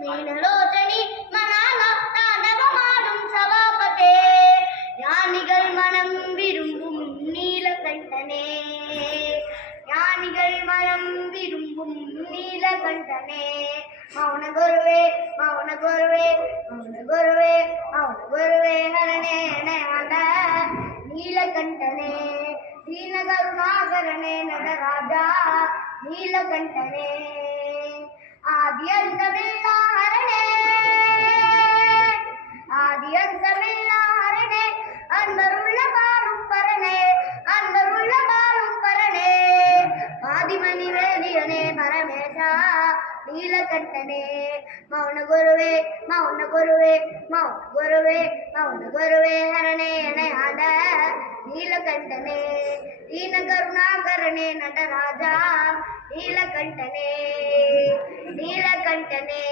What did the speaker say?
மீனலோச்சனி மணால தாண்டவமாடும் சபாபதே ஞானிகள் மனம் விரும்பும் நீலகண்டனே ஞானிகள் மனம் விரும்பும் நீலகண்டனே மௌன குருவே மௌன குருவே மௌன குருவே மௌன குருவே ஹரணே ஆண்ட நீலகண்டனே தீன கருணாகரனே நடராஜா நீலகண்டனே ஆதியந்தமில்லா ஹரணே ஆதியந்தமில்லா ஹரணே அன்பருள்ள பாலும் பரனே அன்பருள்ள பாலும் பரனே ஆதிமணி வேலியனே பரமேசா நீலகண்டனே மௌன குருவே மௌன குருவே மௌன குருவே மௌன குருவே ஹரணே ஆண்ட நீலகண்டனே தீன கருணாகரனே நடராஜா நீலகண்டனே நீலகண்டனே